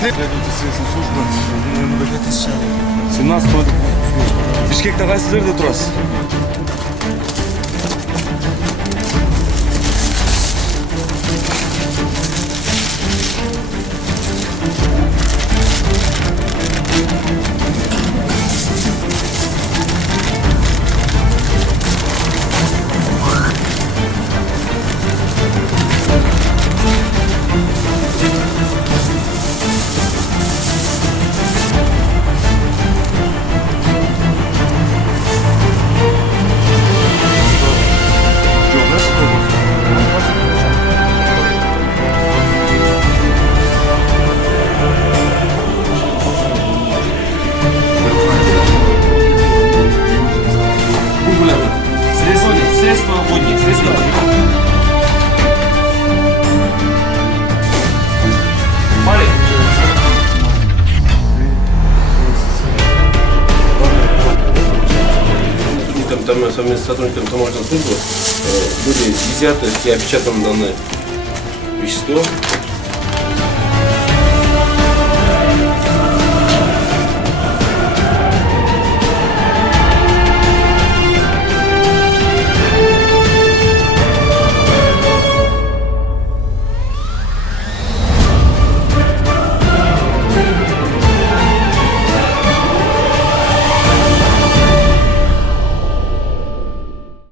Служба. 17 kod. Bishkekda qaysi yerda turasiz? Средства водные, средства водные. Марик. Там совместно с сотрудниками таможенной службы были изъяты и опечатаны данное вещество.